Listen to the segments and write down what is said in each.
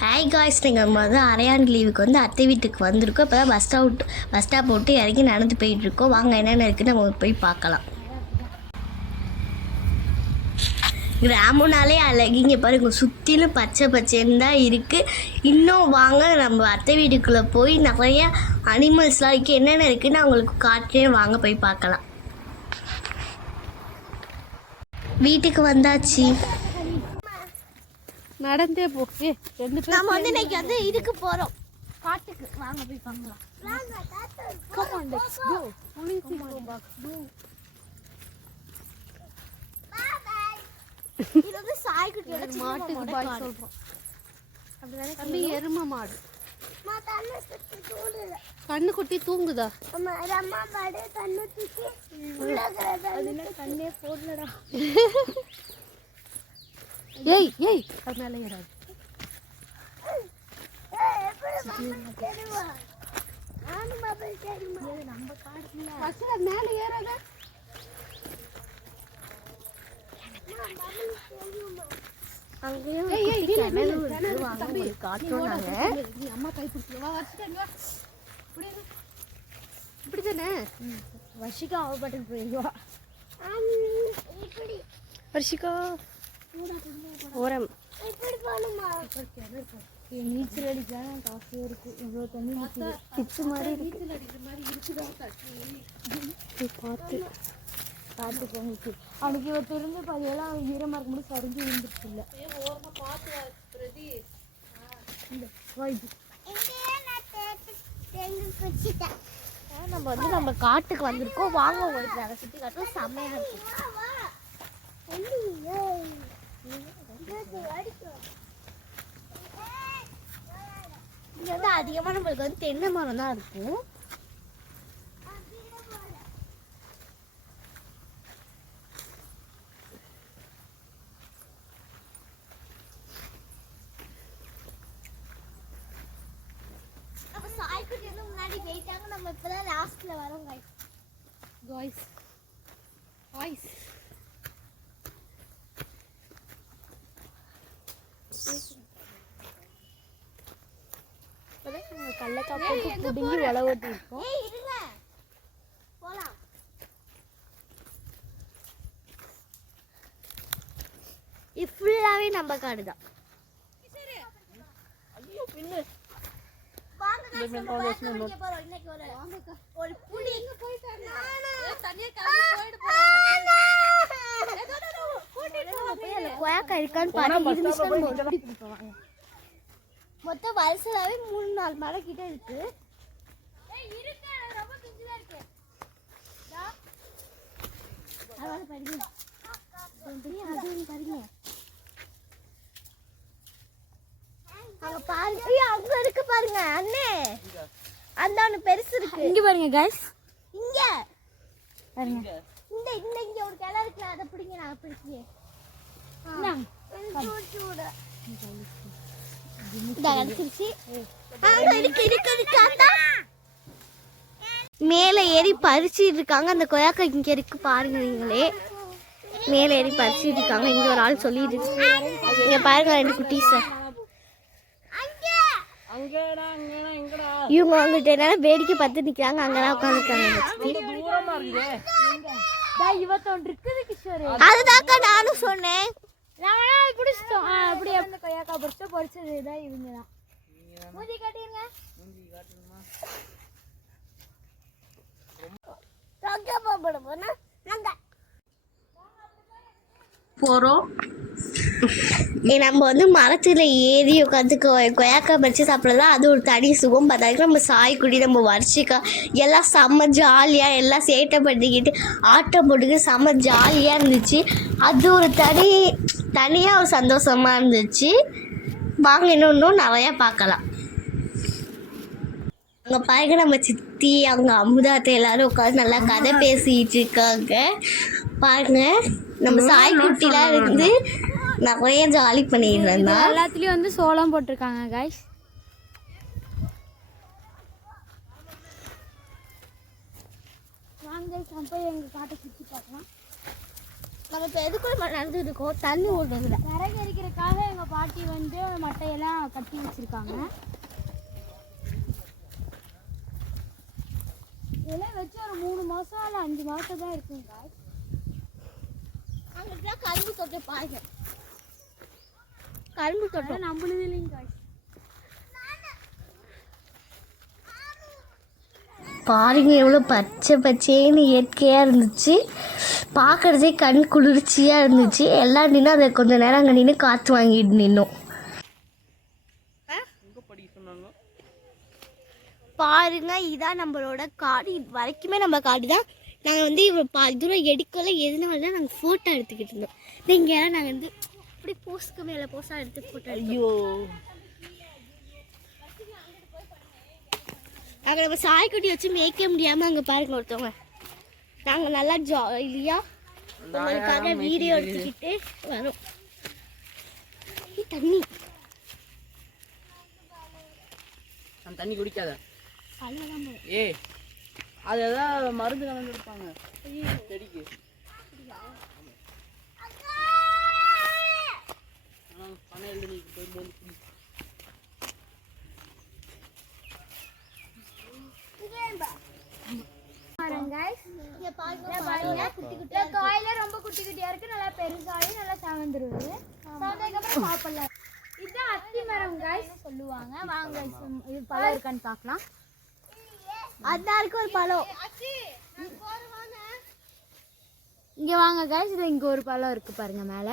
Hi guys நீங்கள் நம்ம வந்து அரையாண்டு லீவுக்கு வந்து அத்தை வீட்டுக்கு வந்திருக்கோம். இப்போ தான் பஸ் ஸ்டாப் பஸ் ஸ்டாப் போட்டு இறங்கி நடந்து போயிட்டுருக்கோம். வாங்க என்னென்ன இருக்குன்னு நம்ம போய் பார்க்கலாம். கிராமம்னாலே அழகு இங்கே பாருங்க சுற்றிலும் பச்சை பச்சைன்னு தான் இருக்குது இன்னும் வாங்க நம்ம அத்தை வீட்டுக்குள்ளே போய் நிறைய அனிமல்ஸ்லாம் இருக்குது என்னென்ன இருக்குன்னு அவங்களுக்கு காட்டுறேன் வாங்க போய் பார்க்கலாம். வீட்டுக்கு வந்தாச்சு. நடந்தே போ. ஏ ரெண்டு பேரும் நம்ம வந்து இன்னைக்கு வந்து இதுக்கு போகிறோம் காட்டுக்கு வாங்க போய் பார்க்கலாம். Come on, let's go. Morning, go back. Go. இது வந்து சாய்க்குட்டியோட மாட்டுக்கு பாய் சொல்றோம். தம்பி எருமை மாடு. கண்ணு குட்டி தூங்குதா? கண்ணே போடலடா. ஏய் ஏய் அது மேலே ஏறாது மேலே ஏறாத அங்கேயும் ஏய் ஏய் நில்லு, நில்லு, கிணறு கிணறு இருக்கு. வாங்க தம்பி. உங்களுக்கு காட்டுறோம் நீ ஓட நாங்க. பிடிச்சு நீ அம்மா கை பிடிச்சி வா வச்சுட்டேன் வா இப்படி இரு. இப்படி தானே வர்ஷிகா அவப்பட்டு போயிடுவா வர்ஷிகா ஓரம். நீச்சல் அடிக்கலாம் காசே இருக்கும் இவ்வளோ தண்ணி பிச்சு மாதிரி நீச்சல் அடிக்கிற மாதிரி பார்த்து. பார்த்து போங்க அவனுக்கு இவ திரும்பி பாதியெல்லாம் ஈரமாக இருக்கும்போது சரிஞ்சு விழுந்துருச்சு இல்லை. ஓரமா பார்த்து இந்த வாய்ப்பு நம்ம வந்து நம்ம காட்டுக்கு வந்திருக்கோம். வாங்க உங்களுக்கு நாங்கள் சுற்றி காட்டும் செம்மையாக இருக்கும் இங்கே வந்து அதிகமாக நம்மளுக்கு வந்து தென்னை மரம் தான் இருக்கும். போயிட்டாங்க நம்ம இப்பதான் லாஸ்ட்ல வரோம் guys. காய்ஸ் வாய்ஸ் இப்பதான் நாங்க கடலைக்காய் போட்டு புடுங்கி உழ ஓட்டி இருக்கோம். ஏய் இருங்க. போலாம். இது ஃபுல்லாவே நம்ம காடு தான் ஒரு புலி. கொயாக்கா இருக்கான்னு பாருங்க மொத்தம் மூணு நாலு மரம் கிட்ட இருக்கு. பாருங்க. அங்க பாருங்க ஐயோ, அங்க இருக்கு பாருங்க அண்ணே. அந்த ஒண்ணு பெருசு இருக்கு. இங்க பாருங்க காய்ஸ் இங்க. பாருங்க. இந்த இந்த இங்க ஒரு கிளை இருக்குல்ல அதை பிடிங்க நான் பிடிச்சியே மேலே ஏறி பறிச்சிட்டு இருக்காங்க அந்த கொயாக்கா இங்கே இருக்கு பாருங்க நீங்களே. மேலே ஏறி பறிச்சிட்டு இருக்காங்க இங்கே ஒரு ஆள் சொல்லிட்டு இருக்கு. இங்க பாருங்க ரெண்டு குட்டீஸ். இவங்க அவங்ககிட்ட என்ன வேடிக்கை பார்த்து நிக்கிறாங்க. அங்கெல்லாம் உட்காந்துருக்காங்க. அதுதான்க்கா நானும் சொன்னேன். பொறிச்சது தான் இவங்க தான் போகிறோம் நம்ம வந்து மரத்தில் ஏறி உட்காந்து கொய்யாக்காய் பறித்து சாப்பிட்றது? அது ஒரு தனி சுகம். பார்த்தாக்க நம்ம சாய்க்குடி நம்ம வரிச்சிக்கா எல்லாம் செம்ம ஜாலியாக எல்லாம் சேட்டை பண்ணிக்கிட்டு ஆட்டம் போட்டுக்கிட்டு செம்ம ஜாலியாக இருந்துச்சு. அது ஒரு தனி தனியாக ஒரு சந்தோஷமாக இருந்துச்சு. வாங்க இன்னும் இன்னும் நிறையா பார்க்கலாம். அங்கே பாருங்க நம்ம சித்தி அவங்க அமுதாத்தை எல்லாரும் உட்காந்து நல்லா கதை பேசிட்டு இருக்காங்க பாருங்க நம்ம சாய்க்குட்டிலாம் இருந்து நிறைய ஜாலி இருந்தா எல்லாத்துலயும் வந்து சோளம் போட்டிருக்காங்க காய்ஸ் வாங்க நம்ம போய் எங்க காட்டை சுற்றி பார்க்கலாம். நம்ம இப்போ எதுக்குள்ள நடந்துட்டு இருக்கோம் தண்ணி ஓடுறதுல எரிக்கிறதுக்காக எங்க பாட்டி வந்து மட்டையெல்லாம் கட்டி வச்சிருக்காங்க. இதெல்லாம் வச்சு ஒரு மூணு மாசம் இல்லை அஞ்சு மாசம் தான் இருக்குங்க கரும்பு தோட்டம் பாருங்க. கரும்பு தோட்டம் நம்மளுது இல்லைங்க பாருங்க எவ்வளோ பச்சை பச்சேன்னு இயற்கையாக இருந்துச்சு. பார்க்குறதே கண் குளிர்ச்சியாக இருந்துச்சு. எல்லாம் நின்று அதை கொஞ்ச நேரம் அங்கே நின்று காற்று வாங்கிட்டு நின்னோம். பாருங்க இதான் நம்மளோட காடு. இது வரைக்குமே நம்ம காடு தான் நாங்கள் வந்து இவ்வளோ பாதி தூரம் எடுக்கல எதுனால நாங்கள் ஃபோட்டோ எடுத்துக்கிட்டு இருந்தோம். நீங்கள் நாங்கள் வந்து இப்படி போஸ்க்கு மேலே போஸ்டாக எடுத்து ஃபோட்டோ ஐயோ. அங்கே நம்ம சாய்க்குட்டி வச்சு மேய்க்க முடியாமல் அங்கே பாருங்க ஒருத்தவங்க. நாங்கள் நல்லா ஜாலியாக உங்களுக்காக வீடியோ எடுத்துக்கிட்டு வரோம். தண்ணி. தண்ணி குடிக்காத. ஏ அது ஏதாவது மருந்து கலந்து இருப்பாங்க செடிக்கு. ஆனா, பனை எழுதி நீ போய் காயில ரொம்ப குட்டி குட்டியா இருக்கு நல்லா பெருசாகி நல்லா செவந்துருது செவந்ததுக்கப்புறம் சாப்பிடலாம் இதுதான் அத்தி மரம் காய்ஸ் சொல்லுவாங்க வாங்க இது பழம் இருக்கான்னு பார்க்கலாம் அதான் இருக்கு ஒரு பழம். இங்க வாங்க காய்ஸ் இது இங்க ஒரு பழம் இருக்கு பாருங்க மேல.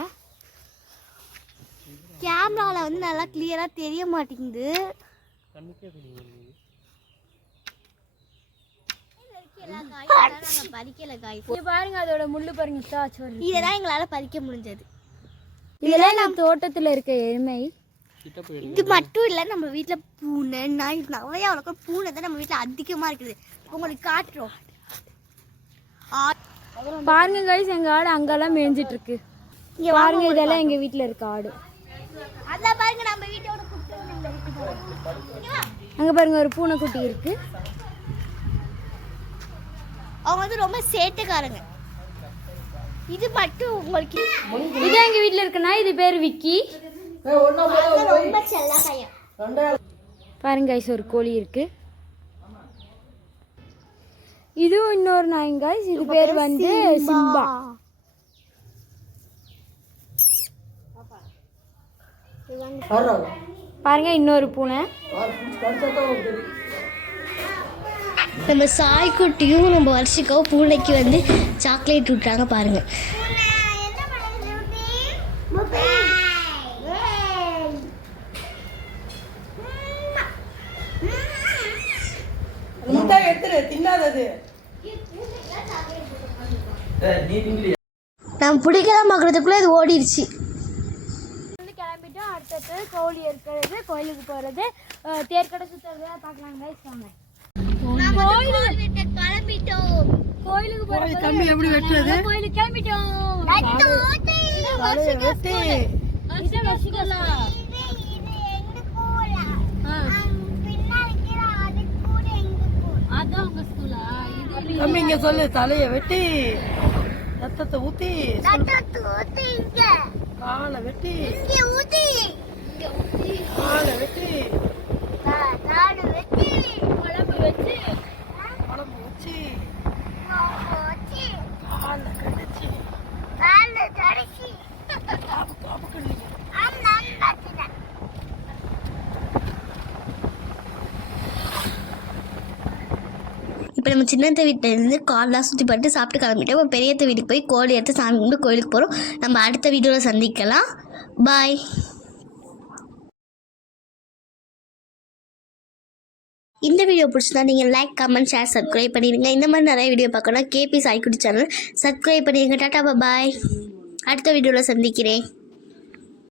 கேமராவில் வந்து நல்லா கிளியராக தெரிய மாட்டேங்குது. பறிக்கல காய் இங்க பாருங்க அதோட முள்ளு பாருங்க சாச்சு இதெல்லாம் எங்களால் பறிக்க முடிஞ்சது. இதெல்லாம் நம்ம தோட்டத்துல இருக்க எருமை. இது மட்டும் இல்லை நம்ம வீட்டில் பூனை நாய் நிறைய அவ்வளோக்கா பூனை தான் நம்ம வீட்டில் அதிகமாக இருக்குது. உங்களுக்கு காட்டுறோம். ஆ- பாருங்க கைஸ் எங்க ஆடு அங்கெல்லாம் மேய்ஞ்சிட்டு இருக்கு இங்க பாருங்க இதெல்லாம் எங்க வீட்ல இருக்க ஆடு. அதான் பாருங்க நம்ம வீட்டோட குட்டி அங்க பாருங்க ஒரு பூனைக்குட்டி இருக்கு. அவங்க வந்து ரொம்ப சேட்டைக்காரங்க. இது மட்டும் உங்களுக்கு இது எங்க வீட்ல இருக்குன்னா இது பேர் விக்கி. பாருங்க கைஸ் ஒரு கோழி இருக்கு. இதுவும் இன்னொரு நாய்ங்க guys. இது பேர் வந்து சிம்பா. பாருங்க இன்னொரு பூனை. நம்ம சாய்க்குட்டியும் நம்ம வருஷிக்காவோ பூனைக்கு வந்து சாக்லேட் விட்றாங்க பாருங்க. தின்னாதது நம்ம பிடிக்கலாம் பார்க்குறதுக்குள்ளே இது ஓடிடுச்சு வந்து கிளம்பிட்டோம் அடுத்தது கோழி இருக்கிறது கோயிலுக்கு போறது அஹ், தேர்க்கடை சுத்துறதுலாம் பார்க்கலாம் guys வாங்க. கிளம்பிட்டோம். கோயிலுக்கு போறது கம்பி எப்படி வெட்டுறது? கோயிலுக்கு கிளம்பிட்டோம் தலையை வெட்டி இதான் வச்சுக்கலாம் அதான் உங்க ஸ்கூலா இது தம்பி இங்க சொல்லு தலையை வெட்டி ரத்தத்தை ஊத்தி காலை வெட்டி காலை வெட்டி குழம்பு வச்சு குழம்பு வச்சு காலை இப்போ நம்ம சின்னத்த வீட்டிலேருந்து கார்லாம் சுற்றி பார்த்து சாப்பிட்டு கிளம்பிட்டோம் இப்போ பெரியத்த வீட்டுக்கு போய் கோழி எடுத்து சாமி கும்பிட்டு கோயிலுக்கு போகிறோம் நம்ம அடுத்த வீடியோவில் சந்திக்கலாம். பாய் இந்த வீடியோ பிடிச்சிருந்தா நீங்கள் லைக் கமெண்ட் ஷேர் சப்ஸ்கிரைப் பண்ணிடுங்க. இந்த மாதிரி நிறைய வீடியோ பார்க்கணும் கேபி சாய்க்குடி சேனல் சப்ஸ்கிரைப் பண்ணிடுங்க. டாட்டா பாய் அடுத்த வீடியோவில் சந்திக்கிறேன்.